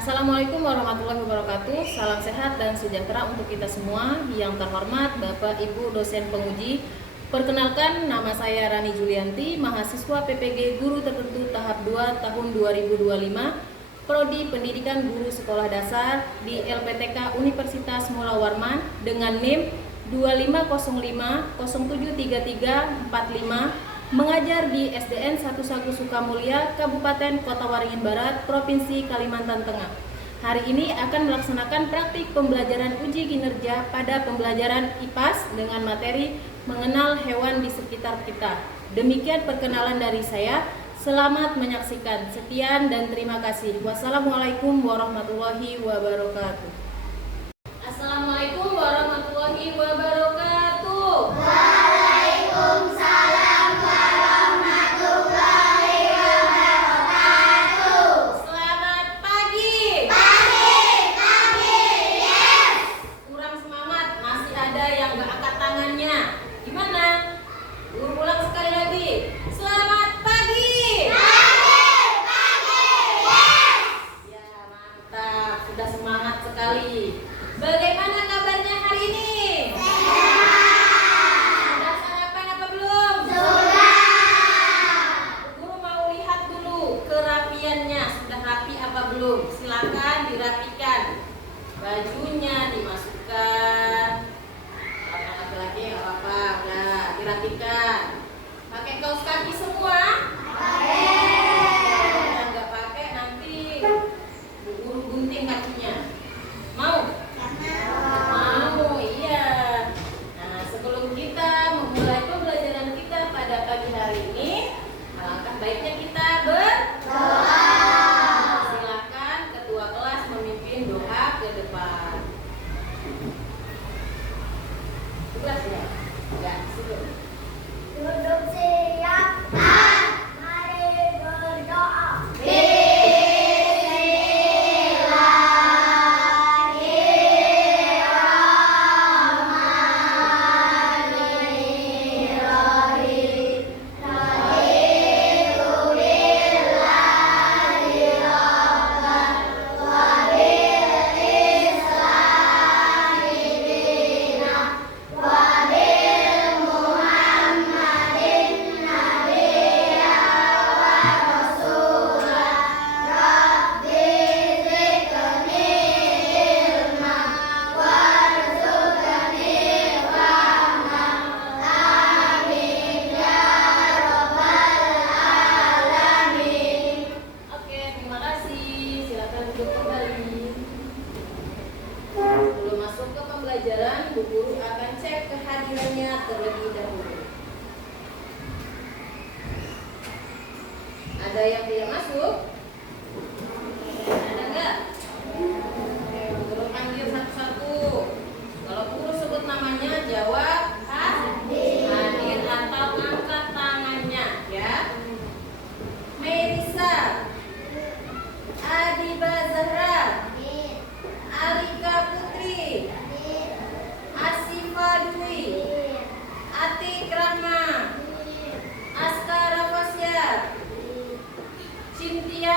Assalamualaikum warahmatullahi wabarakatuh. Salam sehat dan sejahtera untuk kita semua. Yang terhormat Bapak Ibu dosen penguji, perkenalkan nama saya Rani Julianti, mahasiswa PPG Guru Tertentu tahap 2 tahun 2025, Prodi Pendidikan Guru Sekolah Dasar di LPTK Universitas Mula Warman dengan NIM 2505073345, mengajar di SDN 1 Sagu Sukamulya, Kabupaten Kota Waringin Barat, Provinsi Kalimantan Tengah. Hari ini akan melaksanakan praktik pembelajaran uji kinerja pada pembelajaran IPAS dengan materi mengenal hewan di sekitar kita. Demikian perkenalan dari saya. Selamat menyaksikan. Sekian dan terima kasih. Wassalamualaikum warahmatullahi wabarakatuh. Assalamualaikum warahmatullahi wabarakatuh. Bagaimana kabarnya hari ini? Sehat. Sudah sarapan apa belum? Sudah. Guru mau lihat dulu kerapiannya. Sudah rapi apa belum? Silakan dirapikan. Bajunya dimasukkan. Kalau laki-laki nggak apa-apa, udah dirapikan. Pakai kaos kaki semua? Pakai. Nggak pakai nanti guru gunting kakinya. Mau? Mau, iya. Nah, sebelum kita memulai pembelajaran kita pada pagi hari ini, alangkah baiknya kita berdoa. Silakan ketua kelas memimpin doa ke depan. Tugas ya? Ya, siap. Duduk siap. Mari berdoa. Bu Guru akan cek kehadirannya terlebih dahulu. Ada yang tidak masuk? Ada enggak? Guru panggil satu-satu. Kalau Guru sebut namanya, jawab hadir atau angkat tangannya, ya. Melisa, Adiba Zahra, Alika Putri, Asifa Dwi, Atik Rahma, Askara Fasya, Cynthia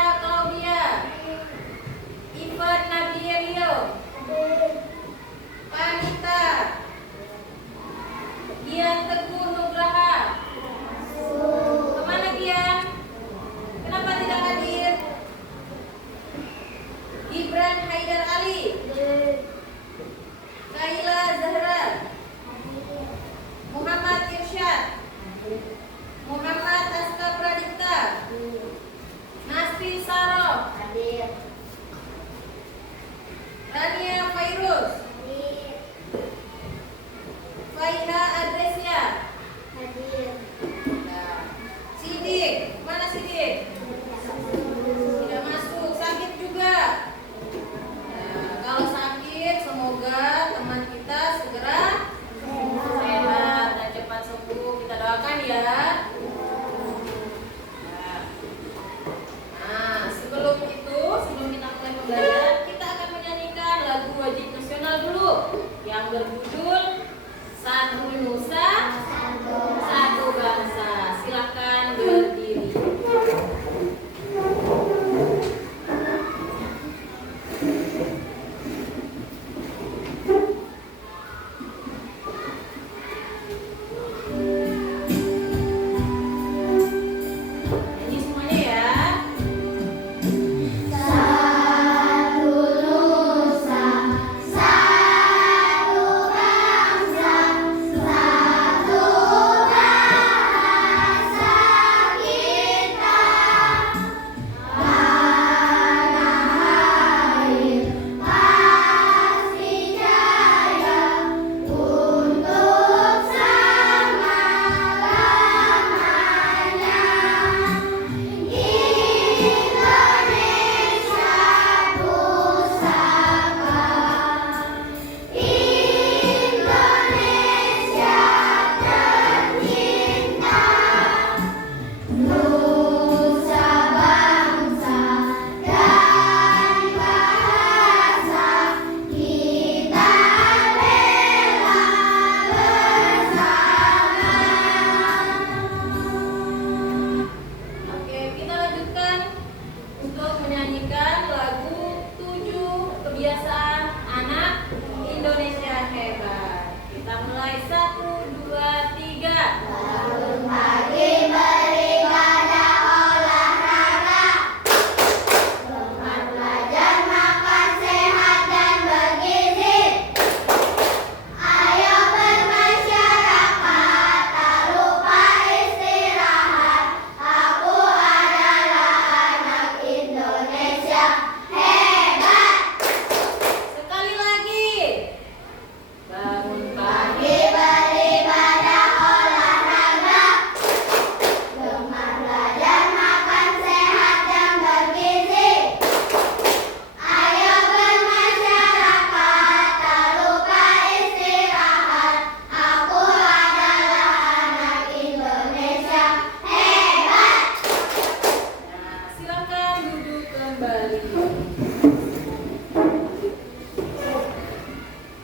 kembali.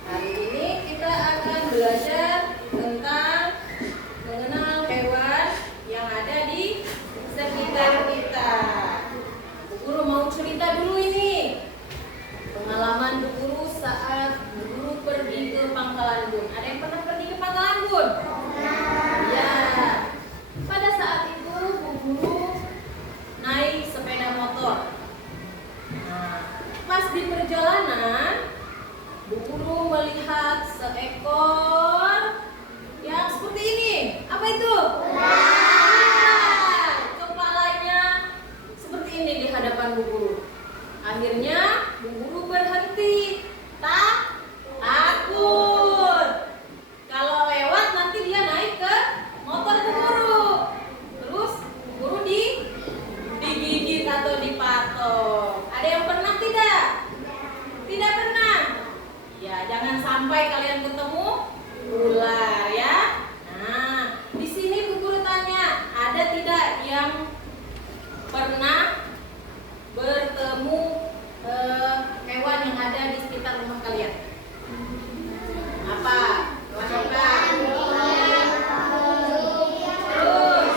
Hari ini kita akan belajar tentang mengenal hewan yang ada di sekitar kita. Bu Guru mau cerita dulu ini. Pengalaman Bu Guru saat Bu Guru pergi ke Pangkalan Bun. Ada yang pernah pergi ke Pangkalan Bun? Ya. Pada saat itu Bu Guru naik sepeda motor. Nah, pas di perjalanan Bu Guru melihat seekor yang seperti ini. Apa itu? Ular. Kepalanya seperti ini di hadapan Bu Guru. Akhirnya Bu Guru berhenti. Takut. Kalau lewat nanti dia naik ke motor Bu Guru. Terus Bu Guru digigit atau dipatok. Ada yang pernah tidak? Tidak pernah. Ya, jangan sampai kalian ketemu ular ya. Nah, di sini Bu Guru tanya, ada tidak yang pernah bertemu hewan yang ada di sekitar rumah kalian? Apa? Hewan apa? Terus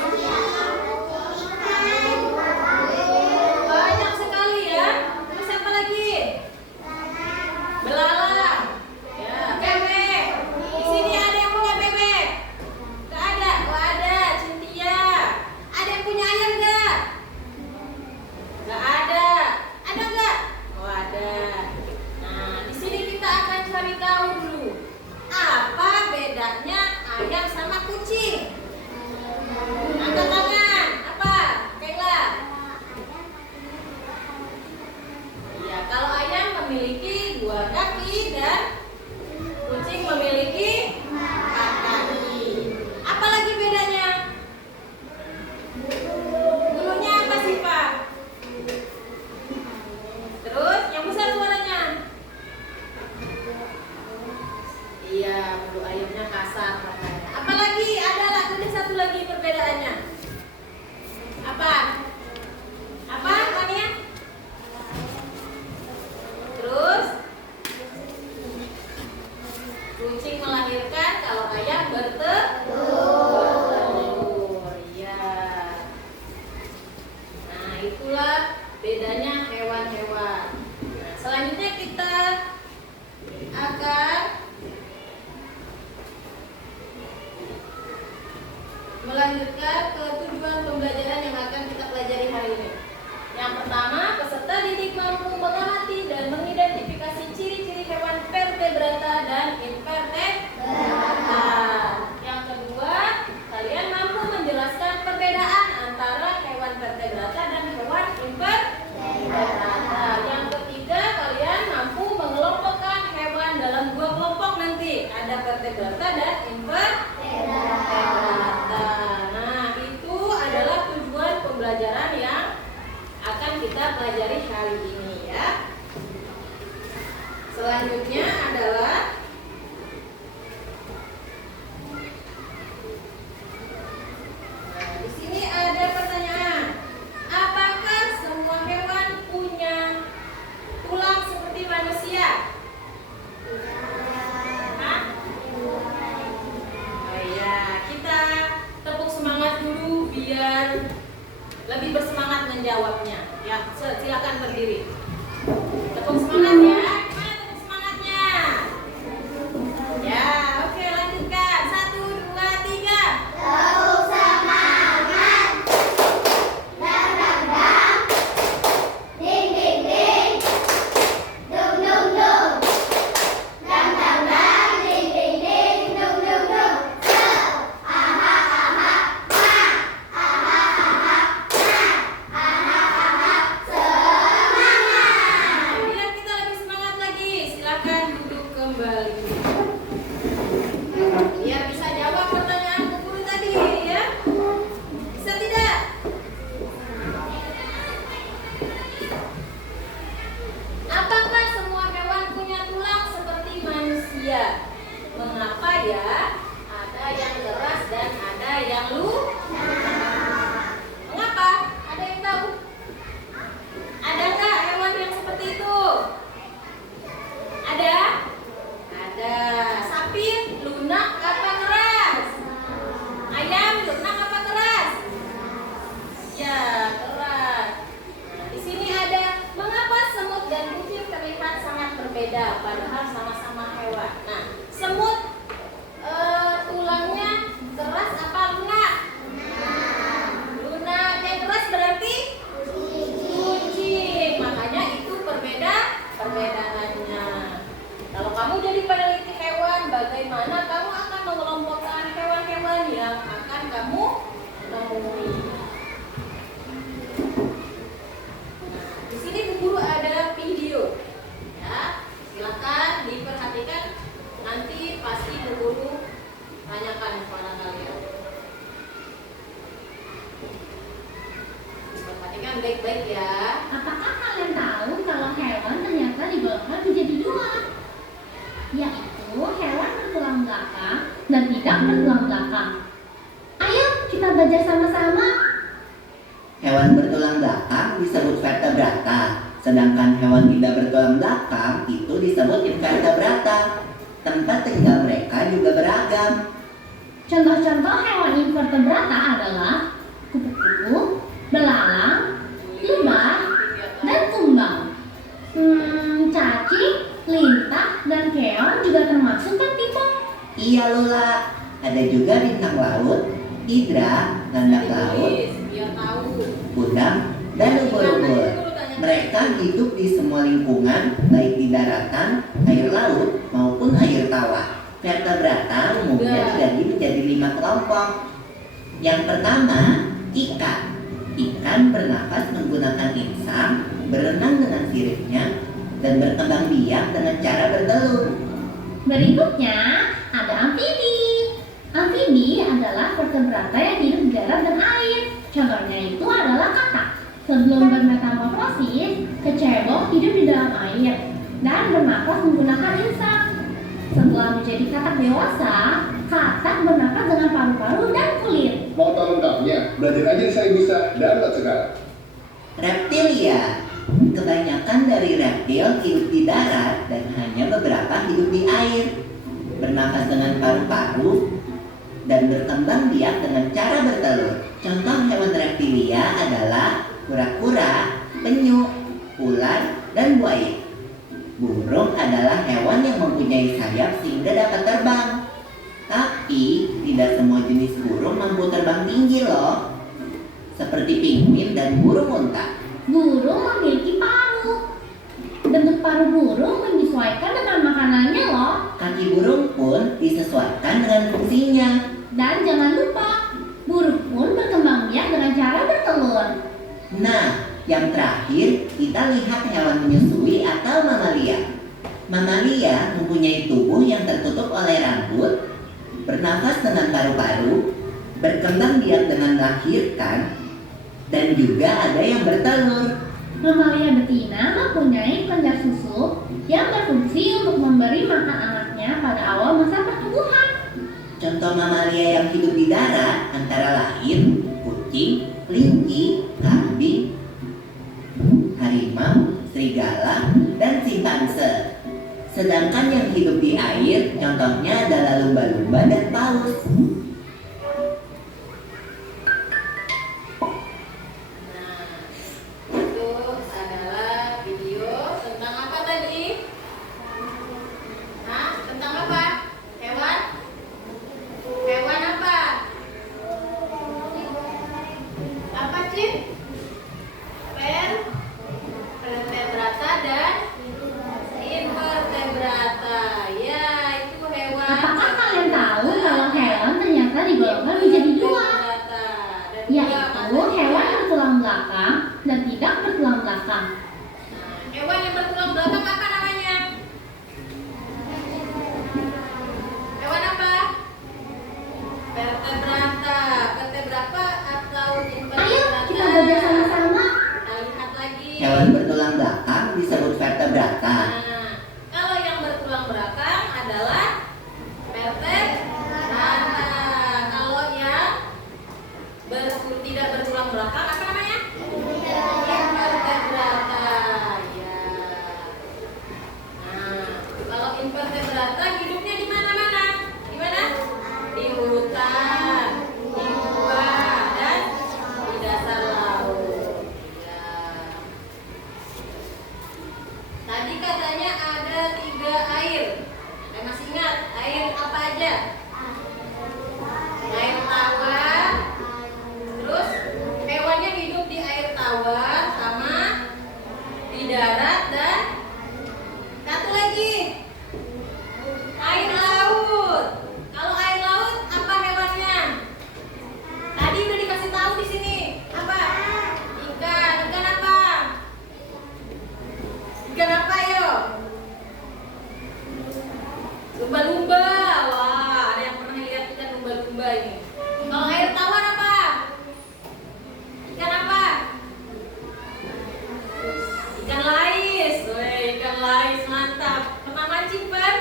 banyak sekali ya. Terus apa lagi? Belalang. Ya, bebek. Di sini ada yang punya bebek? Gak ada. Oh, ada. Cynthia. Ada yang punya ayam gak? Gak ada. Ada gak? Oh, ada. Nah, di sini kita akan cari tahu dulu. Apa bedanya ayam sama kucing? Angkat tangan. Apa? Kayla. Ya, kalau ayam memiliki 2 kaki dan kucing memiliki 4 kaki. Apa lagi bedanya? Bulunya apa sih, Pak? Terus yang besar suaranya? Iya, bulu ayamnya kasar katanya. Apa lagi? Ada satu lagi perbedaannya. Apa? Apa, Tania? Terus kucing melahirkan, kalau ayam bertelur. Ya. Nah, itulah bedanya hewan-hewan. Nah, selanjutnya kita akan melanjutkan ke tujuan pembelajaran yang akan kita pelajari hari ini. Yang pertama, peserta didik mampu mengamati dan mengidentifikasi ciri-ciri hewan vertebrata dan invertebrata. Yang kedua, kalian mampu menjelaskan perbedaan antara hewan vertebrata dan hewan invertebrata. Yang ketiga, kalian mampu mengelompokkan hewan dalam 2 kelompok nanti. Ada vertebrata dan invertebrata. Nah, itu adalah tujuan pembelajaran yang akan kita pelajari hari ini ya. Selanjutnya adalah di sini ada pertanyaan. Apakah semua hewan punya tulang seperti manusia? Hah? Oh iya, kita tepuk semangat dulu biar lebih bersemangat menjawabnya. Ya, silakan berdiri. Tepuk semangat ya. Gimana tepuk semangatnya? Ya, oke lanjutkan. 1, 2, 3. Tepuk semangat. Dang dang dang. Ding ding ding. Dung dung dung. Dang dang dang. Ding ding ding. Dung dung dung. Aha aha. Aha aha. Aha aha. Semangat. Biar kita lebih semangat lagi, silakan duduk kembali. Biar bisa jawab pertanyaan Bu Guru tadi ya. Bisa tidak? Apakah semua hewan punya tulang seperti manusia? Mengapa ya? Ada yang keras dan ada yang lunak. Mengapa? Ada yang tahu? Ada nggak berbeda, padahal sama-sama hewan. Nah, semut tulangnya keras apa lunak? Lunak. Yang keras berarti kucing. Makanya itu perbedaannya. Kalau kamu jadi peneliti hewan, bagaimana kamu akan mengelompokkan hewan-hewan yang akan kamu temui? Di sini Bu Guru ada video. Ya, silakan diperhatikan. Nanti pasti Bu Guru tanyakan kepada kalian. Perhatikan baik-baik ya. Apakah kalian tahu kalau hewan ternyata digolongkan menjadi dua? Yaitu hewan bertulang belakang dan tidak bertulang belakang. Ayo kita belajar sama-sama. Hewan bertulang belakang disebut vertebrata, sedangkan hewan tidak bertulang belakang itu disebut invertebrata. Tempat tinggal mereka juga beragam. Contoh-contoh hewan invertebrata adalah kupu-kupu, belalang, lebah, dan kumbang. Cacing, lintah, dan keong juga termasuk kan Tito? Iya Lola, ada juga bintang laut, hidra, landak laut, Ditulis biar tahu. udang, dan ubur-ubur. Mereka hidup di semua lingkungan, baik di daratan, air laut, maupun air tawar. Vertebrata umumnya dibagi menjadi 5 kelompok. Yang pertama, ikan. Ikan bernafas menggunakan insang, berenang dengan siripnya, dan berkembang biak dengan cara bertelur. Berikutnya ada amfibi. Amfibi adalah vertebrata yang hidup di darat dan air. Contohnya itu adalah katak. Sebelum bermetamorfosis, kecebong hidup di dalam air dan bernafas menggunakan insang. Setelah menjadi katak dewasa, katak bernafas dengan paru-paru dan kulit. Mau tahu lengkapnya? Belajar aja di Saya Bisa, download sekarang. Reptilia. Kebanyakan dari reptil hidup di darat dan hanya beberapa hidup di air. Bernafas dengan paru-paru dan berkembang biak dengan cara bertelur. Contoh hewan reptilia adalah kura-kura, penyu, ular, dan buaya. Burung adalah hewan yang mempunyai sayap sehingga dapat terbang. Tapi tidak semua jenis burung mampu terbang tinggi loh. Seperti penguin dan burung unta. Burung memiliki paru. Bentuk paru burung menyesuaikan dengan makanannya loh. Kaki burung pun disesuaikan dengan fungsinya. Dan jangan lupa, burung pun berkembang biak dengan cara bertelur. Nah, yang terakhir kita lihat hewan menyusui atau mamalia. Mamalia mempunyai tubuh yang tertutup oleh rambut, bernafas dengan paru-paru, berkembang biak dengan melahirkan, dan juga ada yang bertelur. Mamalia betina mempunyai kelenjar susu yang berfungsi untuk memberi makan anaknya pada awal masa pertumbuhan. Contoh mamalia yang hidup di darat antara lain kucing, kelinci, kambing, harimau, serigala, dan simpanse. Sedangkan yang hidup di air contohnya adalah lumba-lumba dan paus. Nah, itu adalah video tentang apa tadi? Hah? Tentang apa? Hewan? Hewan apa? Apa, Cip? Vertebrata dan invertebrata. Ya, itu hewan. Apakah kalian tahu kalau hewan ternyata digolongkan menjadi dua? Vertebrata. Dan Yaitu hewan bertulang belakang dan tidak bertulang belakang. Nah, hewan yang bertulang belakang apa namanya? Hewan apa? Vertebrata. Vertebrata atau invertebrata? Ayo kita belajar sama-sama. Kita lihat lagi. Hewan bertulang belakang disebut vertebrata. Nah, kalau yang bertulang belakang adalah vertebrata. Kalau yang tidak bertulang belakang apa namanya? Invertebrata. Ya. Nah, kalau invertebrata hidupnya di mana-mana? Di mana? Di hutan, di gua, dan di dasar laut. Ya. Tadi katanya ada ada 3 air. Anda masih ingat air apa aja? Air tawar. Terus hewannya hidup di air tawar sama di darat dan satu lagi air laut. Kalau air laut apa hewannya? Tadi udah dikasih tahu di sini. Apa? Ikan. Ikan apa? Ikan apa yo? Lumba-lumba. Wah, ada yang pernah lihat ikan lumba-lumba ini. Kalau air tawar apa? Ikan apa? Ikan lais. Woi, ikan lais mantap. Pernah mancing, Pak?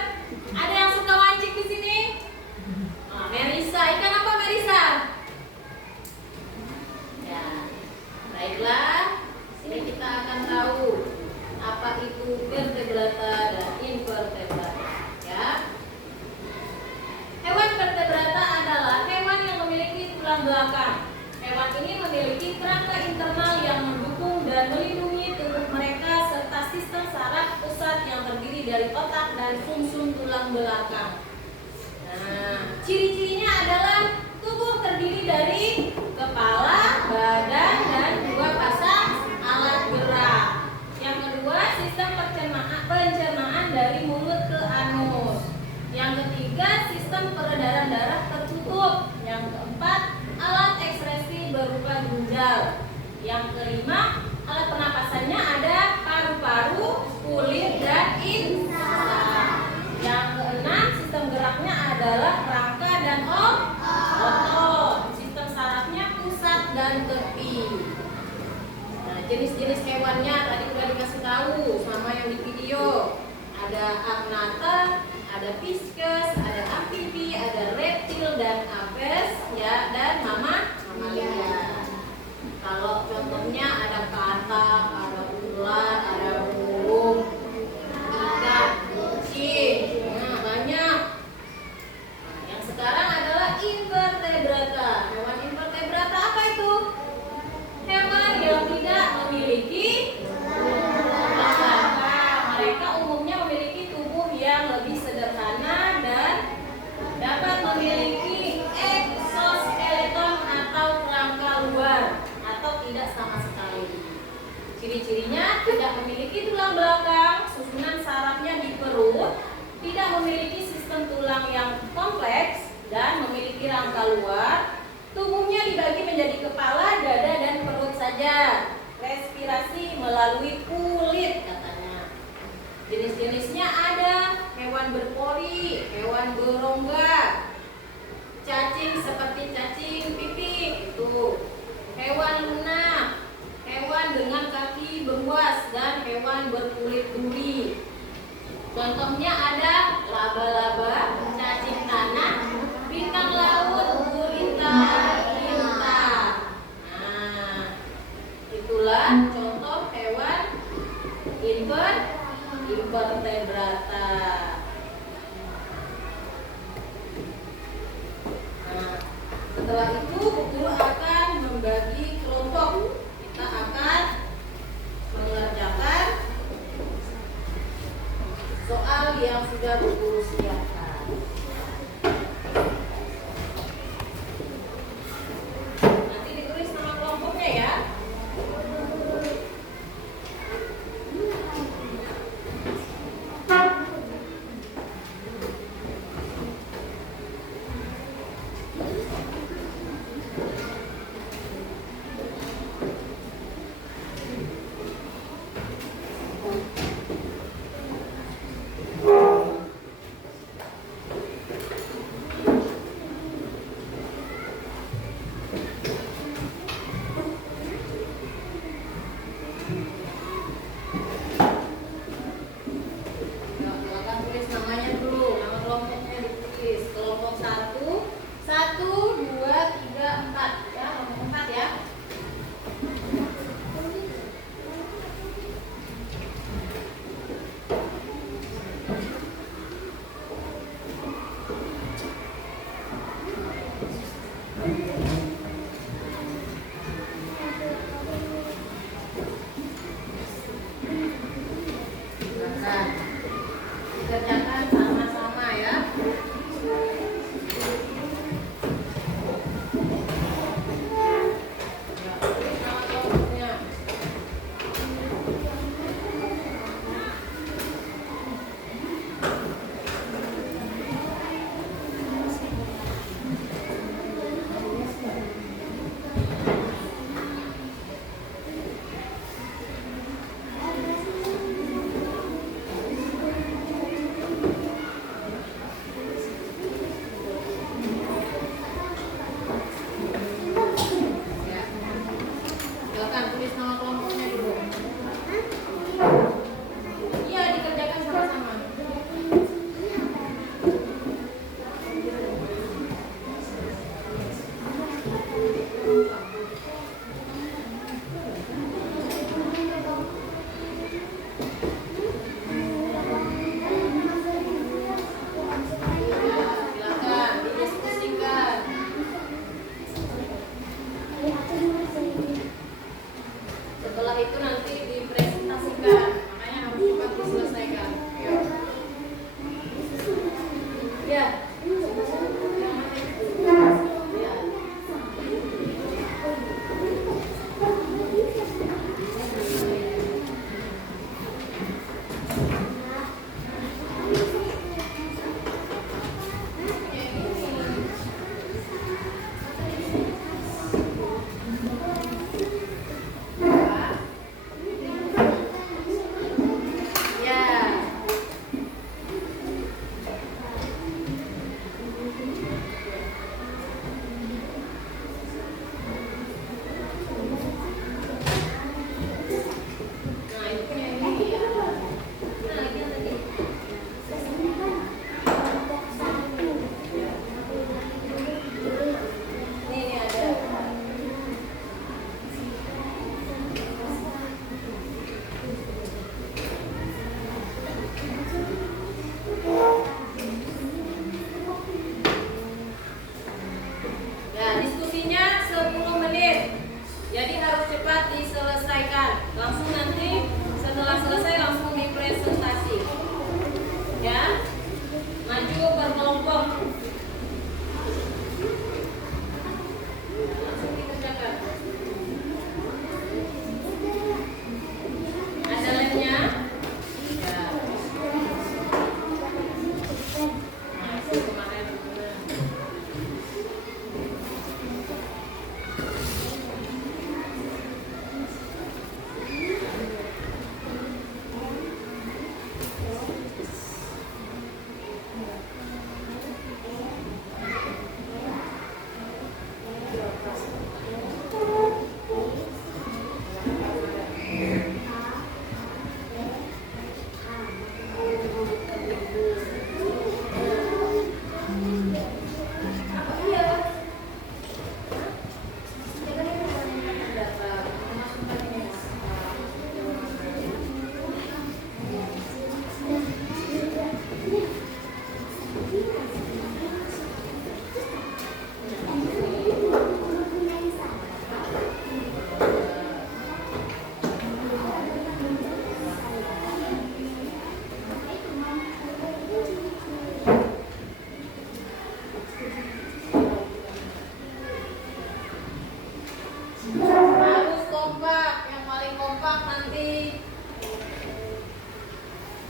Ada yang suka mancing di sini? Nah, Merisa, ikan apa Merisa? Ya, baiklah. Sini kita akan tahu apa itu vertebrata dan invertebrata. Ya. Hewan vertebrata adalah hewan yang memiliki tulang belakang. Hewan ini memiliki kerangka internal yang mendukung dan melindungi tubuh mereka serta sistem saraf pusat yang terdiri dari otak dan sumsum tulang belakang. Nah, ciri-cirinya adalah tubuh terdiri dari kepala, badan, dan 2 pasang alat gerak. Yang kedua, sistem pencernaan dari mulut ke anus. Yang ketiga, sistem peredaran darah tertutup. Yang keempat, alat ekskresi berupa ginjal. Yang kelima, alat pernapasannya ada paru-paru, kulit, dan insang. Yang keenam, sistem geraknya adalah rangka dan otot. Sistem sarafnya pusat dan tepi. Nah, jenis-jenis hewannya tadi udah dikasih tahu sama yang di video. Ada agnata, ada pisces, ada amfibi, ada reptil dan apes, ya, dan mamalia. Kalau contohnya ada katak, ada ular, ada burung, ikan, kucing, nah banyak. Nah, yang sekarang adalah invertebrata. Hewan invertebrata apa itu? Hewan yang tidak memiliki tulang belakang. Mereka umumnya memiliki tubuh yang lebih sederhana dan dapat memiliki exoskeleton atau kerangka luar atau tidak sama sekali. Ciri-cirinya tidak memiliki tulang belakang, susunan sarafnya di perut, tidak memiliki sistem tulang yang kompleks dan memiliki rangka luar. Tubuhnya dibagi menjadi kepala, dada, dan perut saja. Respirasi melalui kulit katanya. Jenis-jenisnya ada hewan berpori, hewan berongga, cacing seperti cacing pipih itu, hewan lunak, hewan dengan kaki beruas, dan hewan berkulit duri. Contohnya ada laba-laba, cacing tanah, bintang laut, gurita, lintah. Nah, itulah contoh hewan invertebrata. Nah, setelah itu guru akan membagi kelompok. Kita akan mengerjakan soal yang sudah guru siapkan. Nanti ditulis nama kelompoknya ya.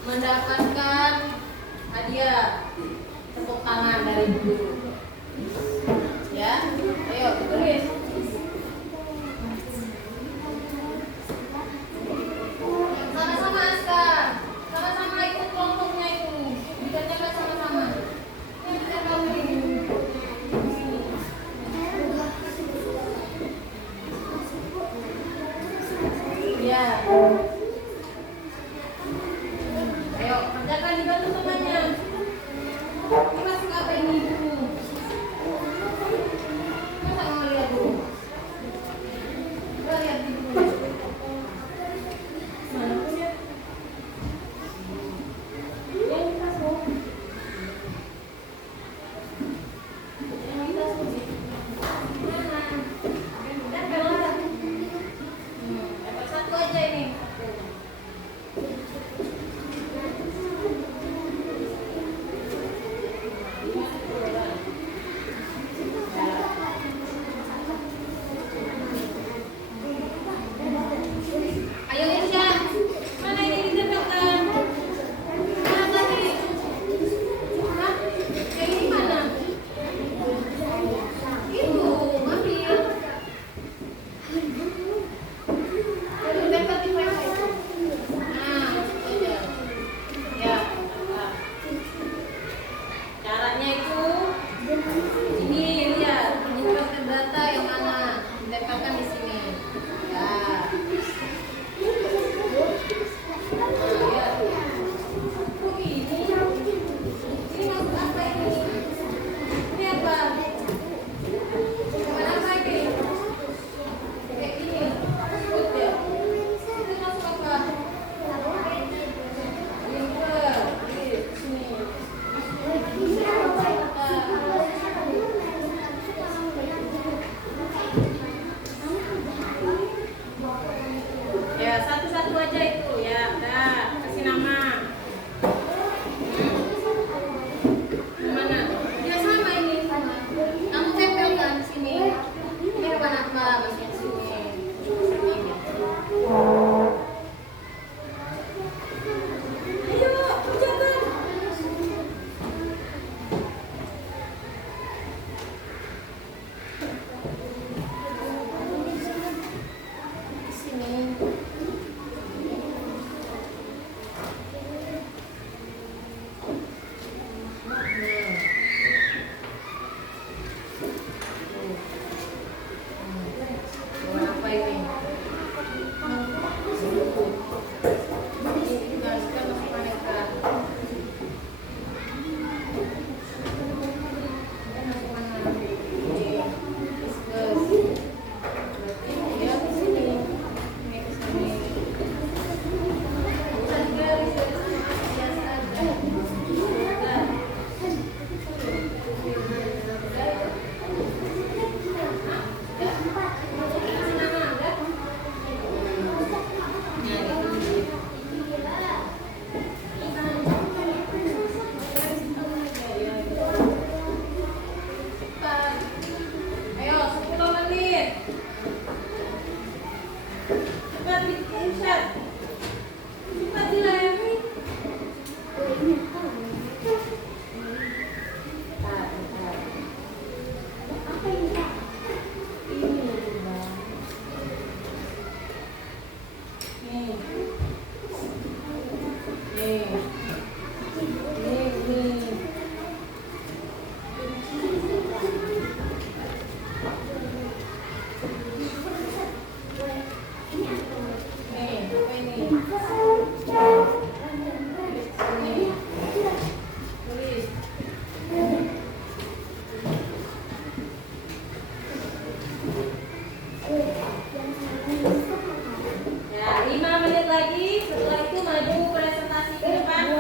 mendapatkan hadiah tepuk tangan dari guru. Ya, ayo tulis. Sama-sama Aska, sama-sama ikut kelompoknya itu. Dikerjakan sama-sama. Ini bisa kamu ini. Ya. Ayo kerjakan, dibantu temannya. Ini masuk apa ini dulu? Masa mau lihat dulu? Kita lihat dulu. Mana punya? Yang kita suruh. Yang kita suruh. Mana? Tempel lah. Tempel satu aja ini. Ayo Irsya, mana ini ditempelkan? Mana tadi? Hah? Yang ini mana? Itu, ambil. Ayo tempel di mana itu? Nah, aja. Ya. Nah. Caranya itu ini lihat, menyimpulkan data yang mana? Ditempelkan di sini. Ya. Oh ini masuk apa ini? Ini apa? Bukan apa ini? Kayak gini. Udah. Ini masuk apa? Pinter. Di sini. Ya, satu-satu aja itu ya. Udah, kasih nama. Mana? Ya sama ini. Kamu tempelkan di sini. Ini bukan apa, masih di sini. Ayo, kerjakan. Di sini. Apa ini? Ini kita masuk maneka. Kita masuk mana? Diskus. Ya di sini. Ini di sini. Bisa digaris dari sini biasa aja. Udah. Ayo 10 menit. Cepat bikin chat. Cepat dilayani. Apa ini Pak? Ini Bang. Nih. Nih. Nih. Nih, apa ini? Nih. Tulis. Ya, 5 menit lagi. Setelah itu maju presentasi ke depan.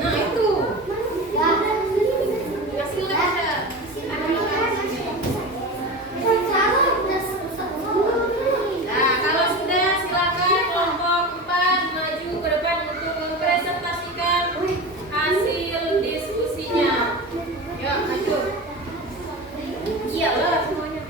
Nah itu. Kasih ada. Nah, kalau sudah silakan kelompok 4 maju ke depan untuk mempresentasikan hasil diskusinya. Yuk, maju. Iyalah semuanya.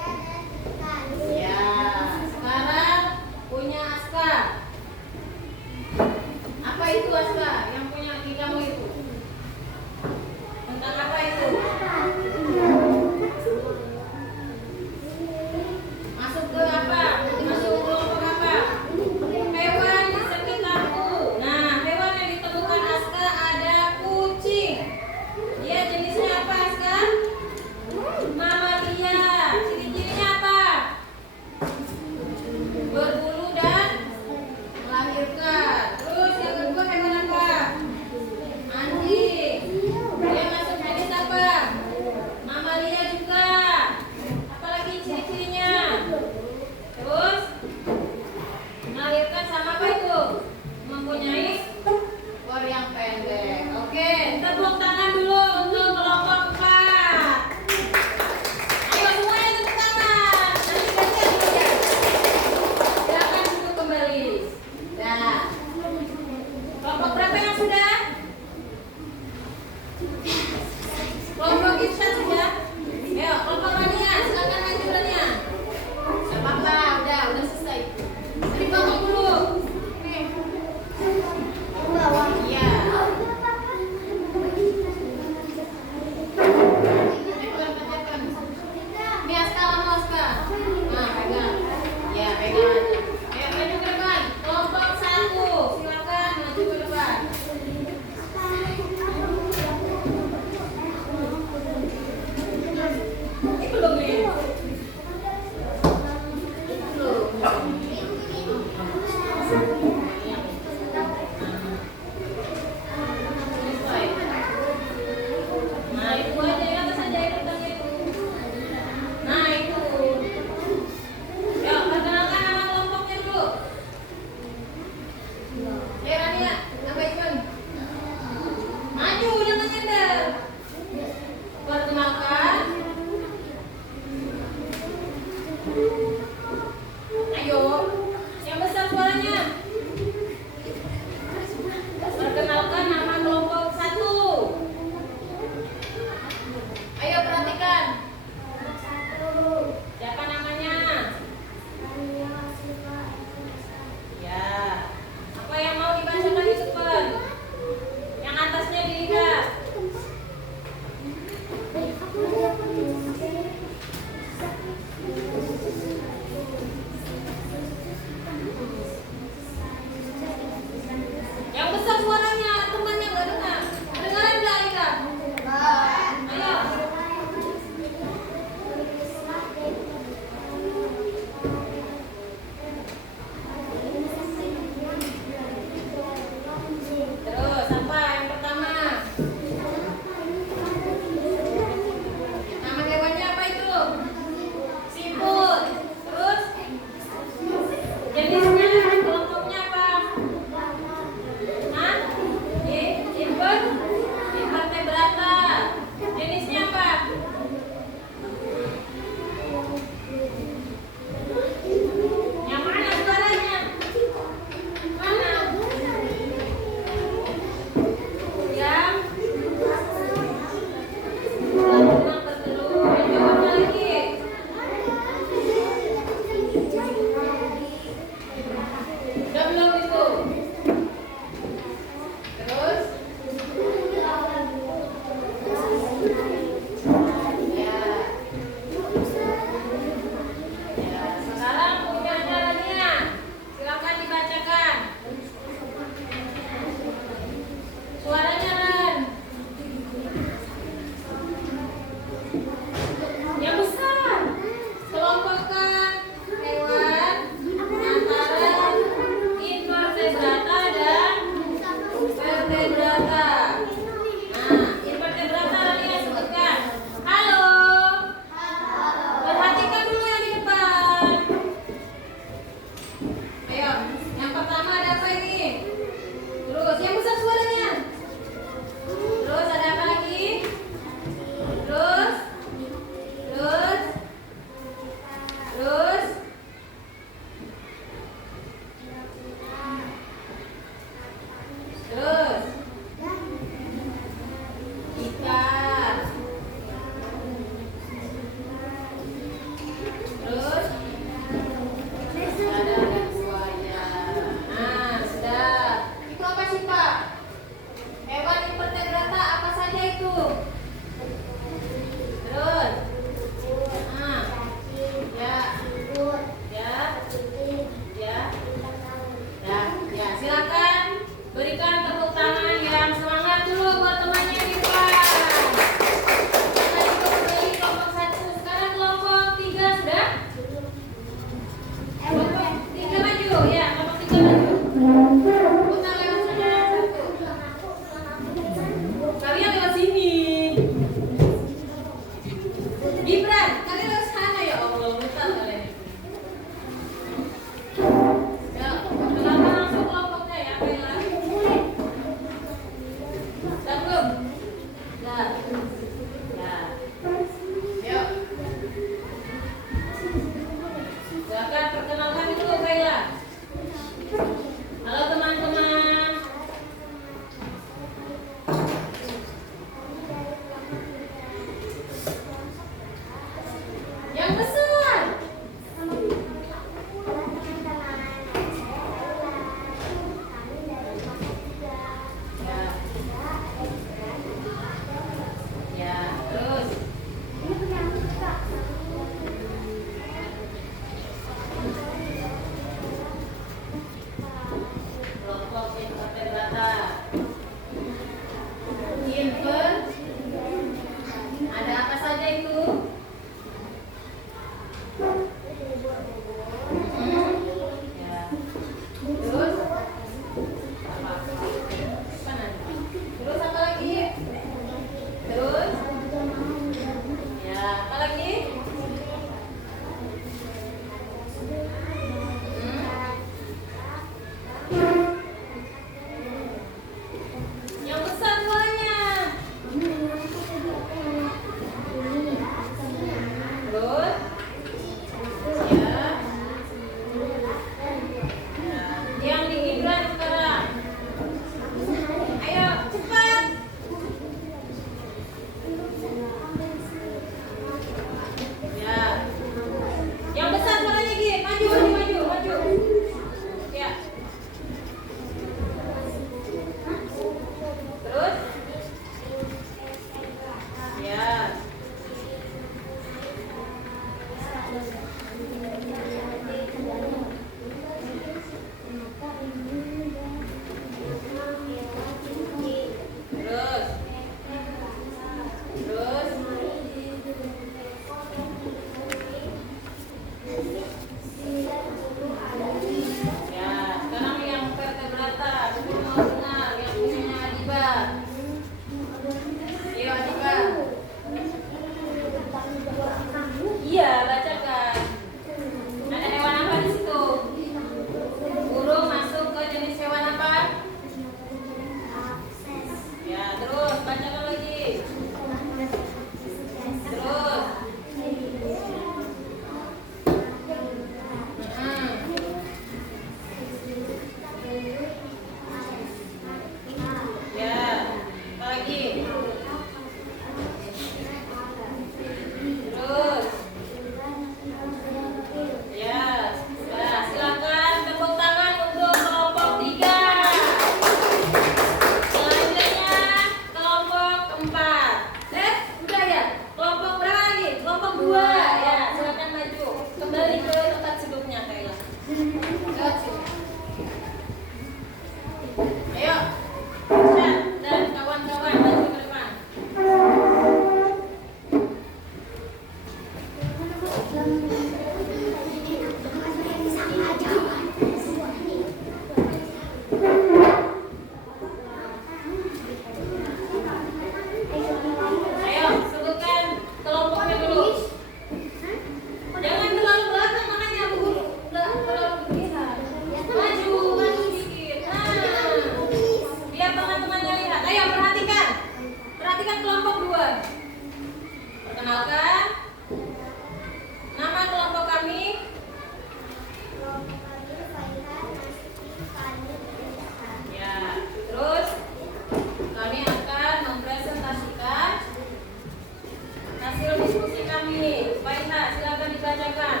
ini. Faiha, silakan dibacakan.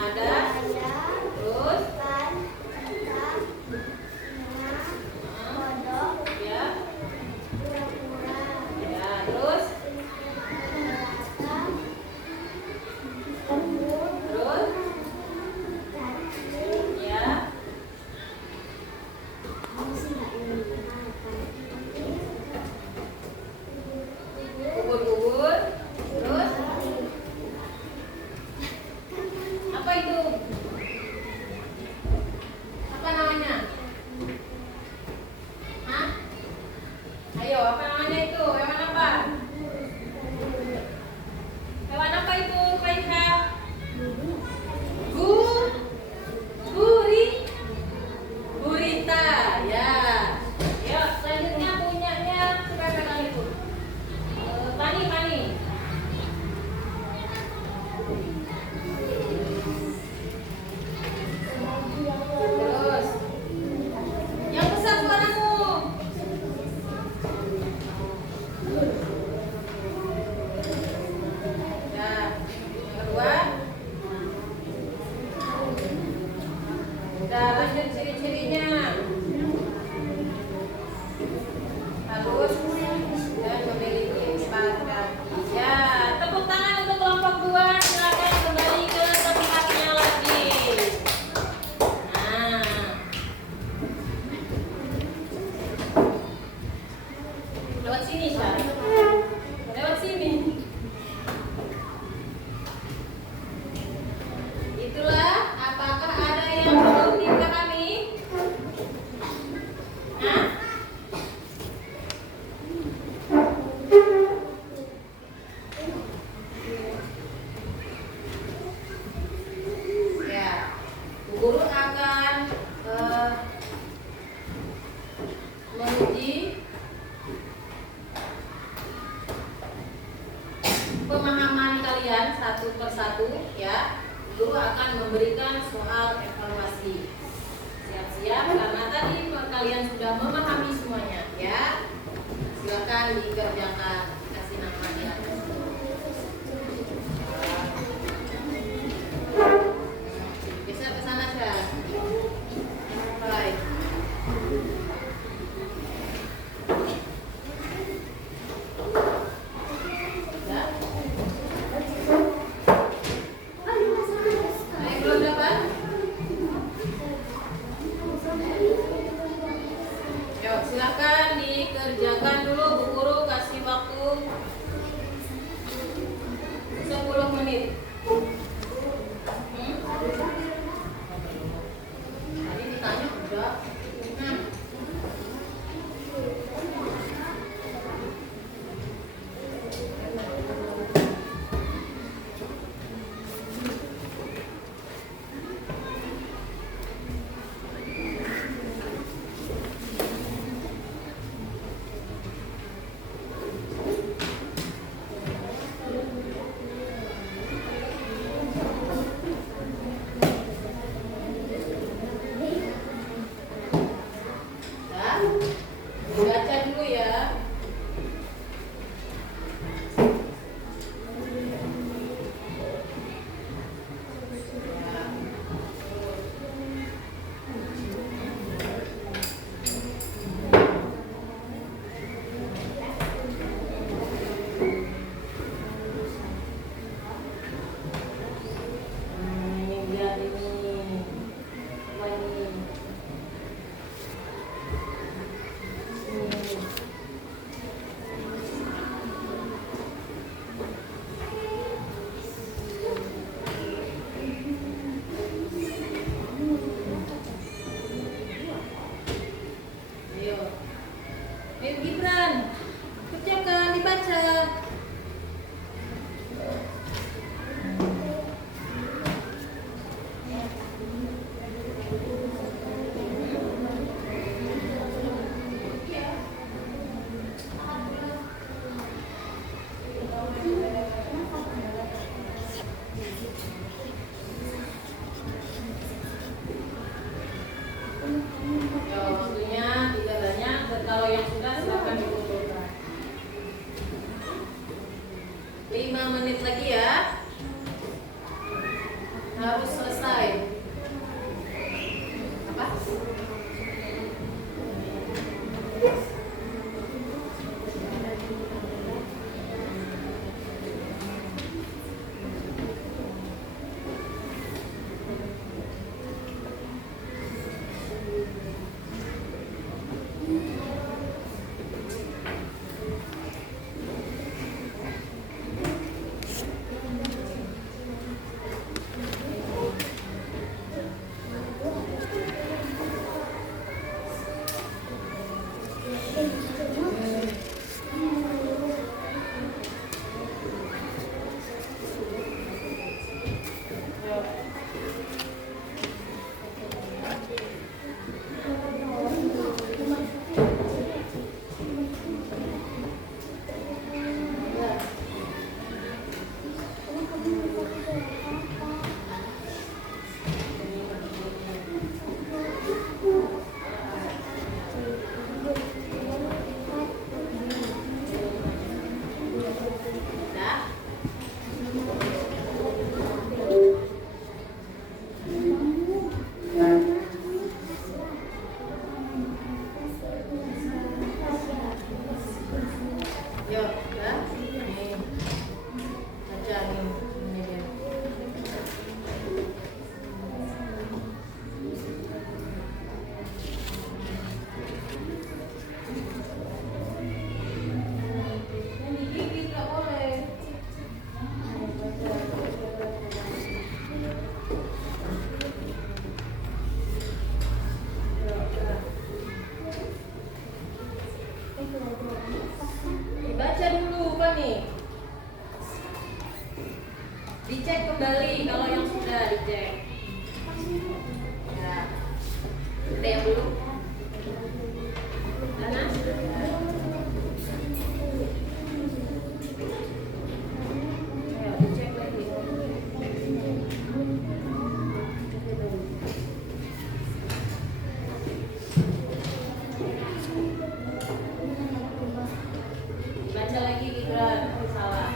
Ada. Terus. Ya. Ya, terus. Terus. Ya. Kubur-kubur. Terus. Apa itu? Apa namanya? Hah? Ayo, apa namanya itu? Hewan apa? Hewan apa itu, Faiha? Gurita, ya. Yuk, selanjutnya punyanya siapa pegang itu? Pani. Terus, yang besar suaramu. Ya, yang kedua. Udah lanjut ciri-cirinya. Halus dan memiliki 4 kaki. Ya, tepuk tangan untuk kelompok 2. Silakan kembali ke tempatnya lagi. Nah, lewat sini, Syah. Lewat sini. Itulah, apakah ada yang belum dipahami? Hah? Ya, Bu Guru akan menguji pemahaman kalian satu persatu, ya. Guru akan memberikan soal evaluasi. Siap-siap karena tadi kalian sudah memahami semuanya, ya. Silakan dikerjakan. Kasih namanya. Geser ke sana, Syah. Baik. Ya. Belum dapat? Yuk, silakan dikerjakan dulu. Bu Guru kasih waktu 5 menit lagi ya. Harus selesai. Apa? Dibaca dulu Pak nih. Dicek kembali kalau yang sudah dicek. Ya. Ada yang belum? Dana? Ayo dicek lagi. Baca lagi Gibran, salah.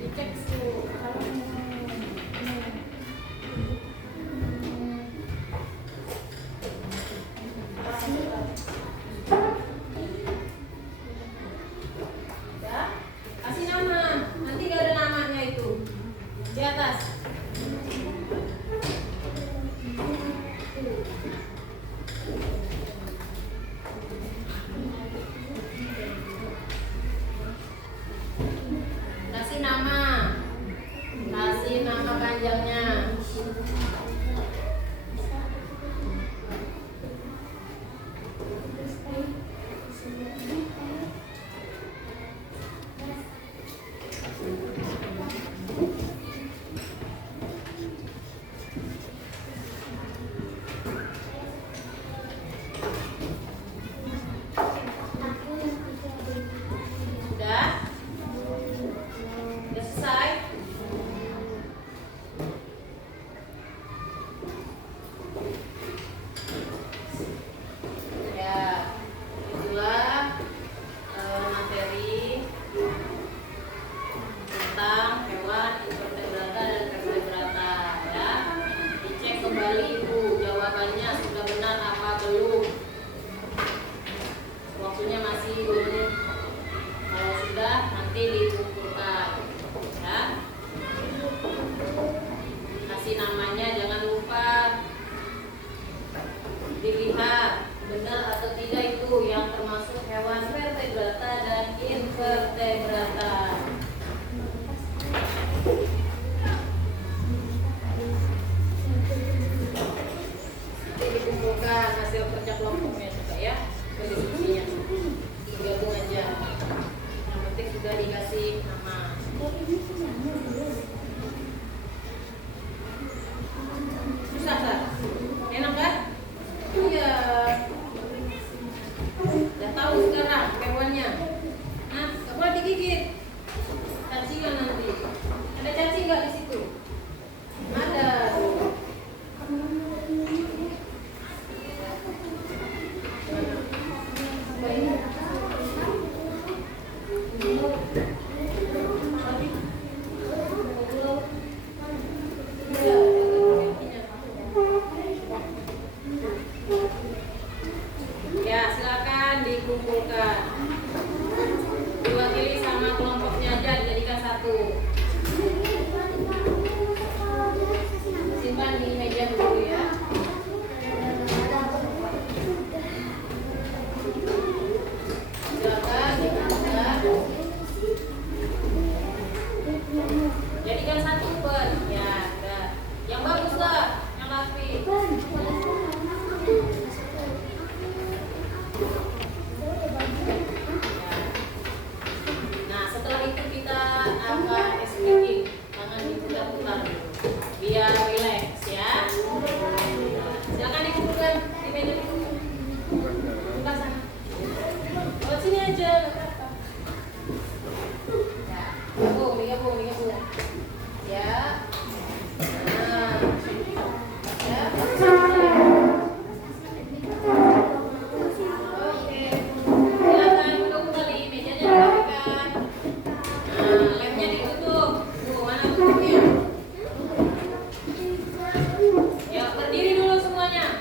Dicek tuh. Ya, kasih nama. Nanti gak ada namanya itu di atas. Kasih nama panjangnya. Sudah? Sudah selesai? Ya, itulah materi tentang hewan invertebrata dan vertebrata ya. Dicek kembali Ibu jawabannya sudah benar apa belum. Waktunya masih belum. Kalau sudah nanti dikumpulkan ya. Kasih namanya jangan lupa dilihat benar atau tidak itu yang termasuk hewan vertebrata dan invertebrata. Nanti dikumpulkan hasil kerja kelompoknya juga ya, diskusinya digabung aja. Yang penting sudah dikasih nama. Susah kan? Enak kan? Iya. Ya, silakan dikumpulkan. Diwakili sama kelompoknya aja, dijadikan satu. Simpan di meja dulu ya. Silakan dikumpulkan. Jadikan satu pun. Ya, udah. Yang bagus lah, yang rapi. Nah, setelah itu kita akan stretching, tangan diputar-putar biar relax ya. Silakan dikumpulkan di meja dulu. Buka sana. Oh, sini aja, nggak apa-apa. Ya, digabung. Ya. Nah, ya. Oke. Silakan duduk kembali, mejanya dirapikan. Nah, lemnya ditutup. Mana tutupnya? Ya, berdiri dulu semuanya.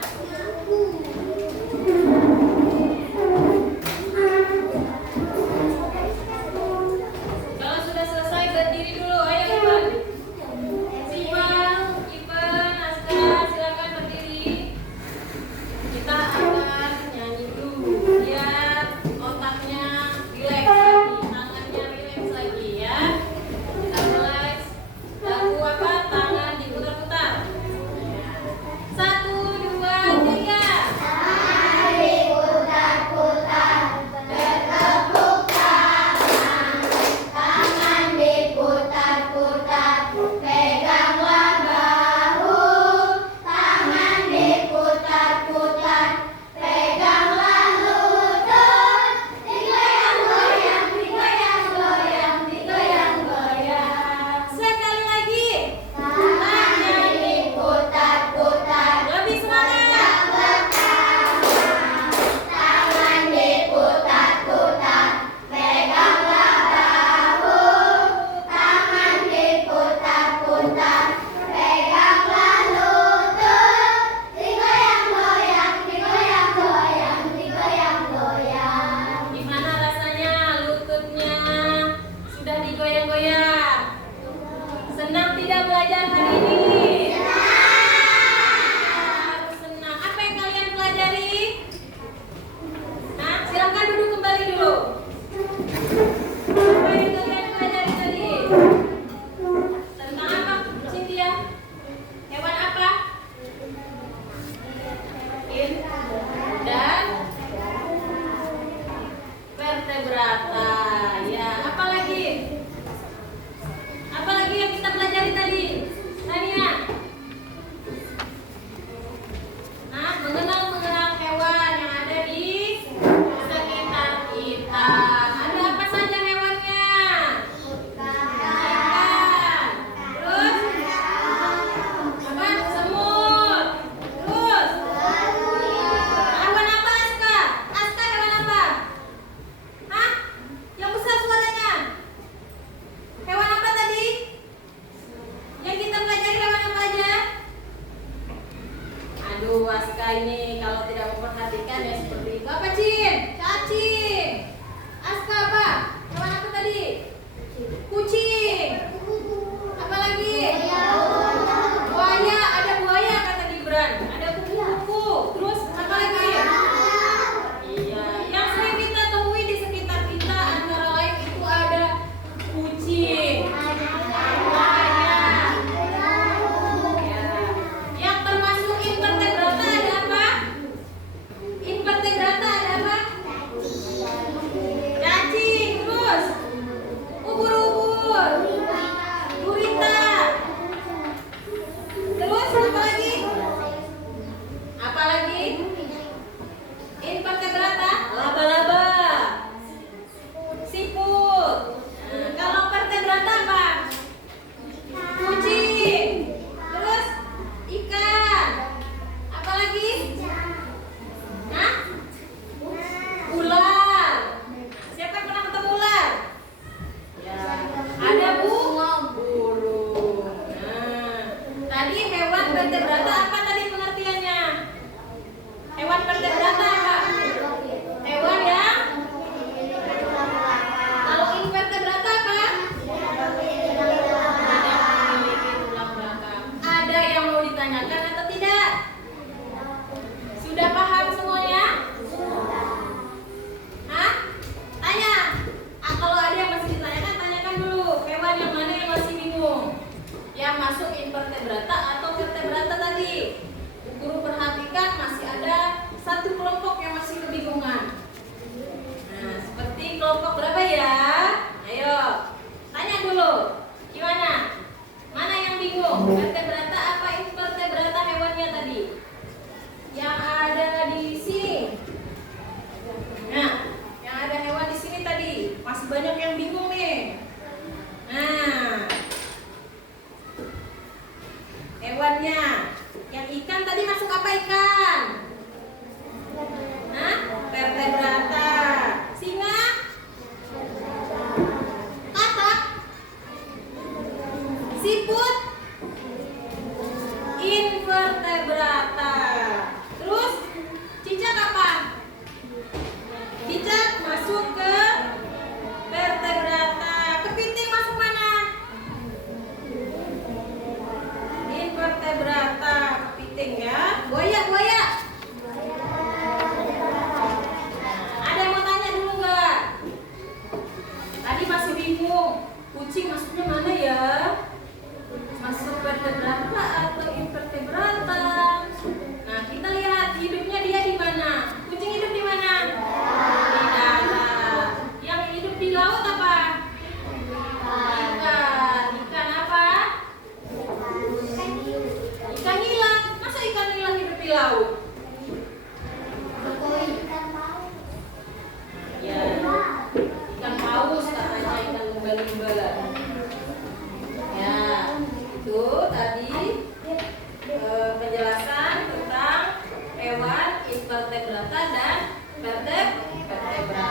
hewan, invertebrata dan vertebrata.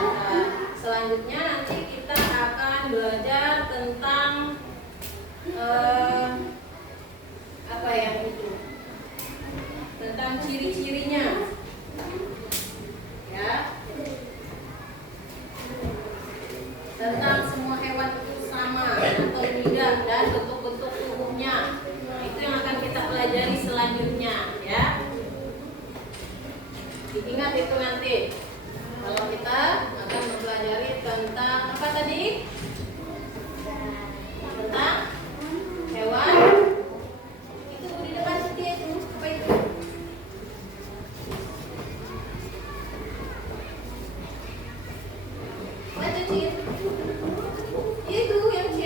Selanjutnya nanti kita akan belajar tentang apa ya itu? Tentang ciri-cirinya. Ya. Tentang semua hewan itu sama atau tidak dan bentuk-bentuk tubuhnya. Nah, itu yang akan kita pelajari selanjutnya, ya. Diingat itu nanti. Kalau kita akan mempelajari tentang apa tadi? Tentang hewan. Itu di depan situ itu. Apa itu? Baca Cid. Itu yang C.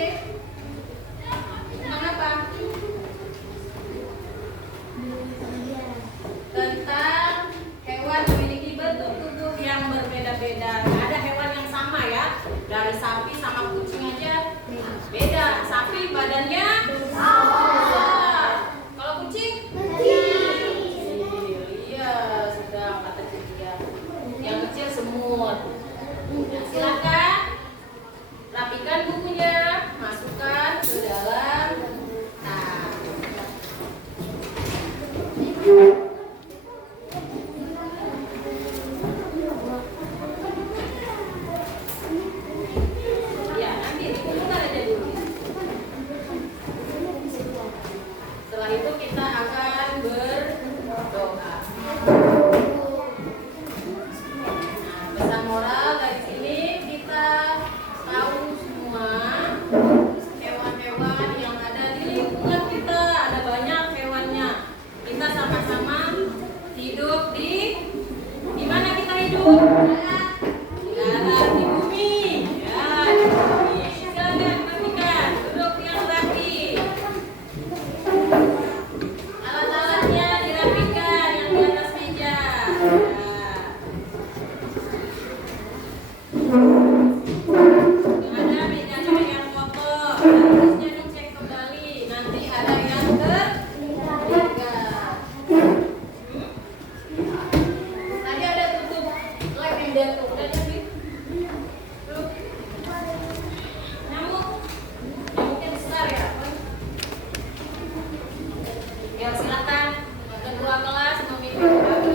Tentang apa? Tentang hewan memiliki bentuk tubuh yang berbeda-beda. Ada hewan yang sama ya. Dari sapi sama kucing aja beda. Sapi badannya besar. Kalau kucing iya, sedang kata Cynthia. Yang kecil semut. Nah, silakan rapikan bukunya, masukkan ke dalam tas. Ya, nanti dikumpulkan aja dulu. Setelah itu kita akan berdoa. Nah, pesan moral dari sini kita tahu semua hewan-hewan yang ada di lingkungan kita. Ada banyak hewannya. Kita sama-sama hidup di mana kita hidup? Di darat, di bumi. Ya, di bumi. Silakan rapikan, duduk yang rapi. Alat-alatnya dirapikan yang di atas meja. Yang ada mejanya yang kotor, harusnya dicek kembali. Nanti ada yang ketiga. Tadi ada tutup lem yang jatuh, udah jadi. Tuh. Nyamuknya besar ya. Ya silakan kedua kelas memimpin kelas.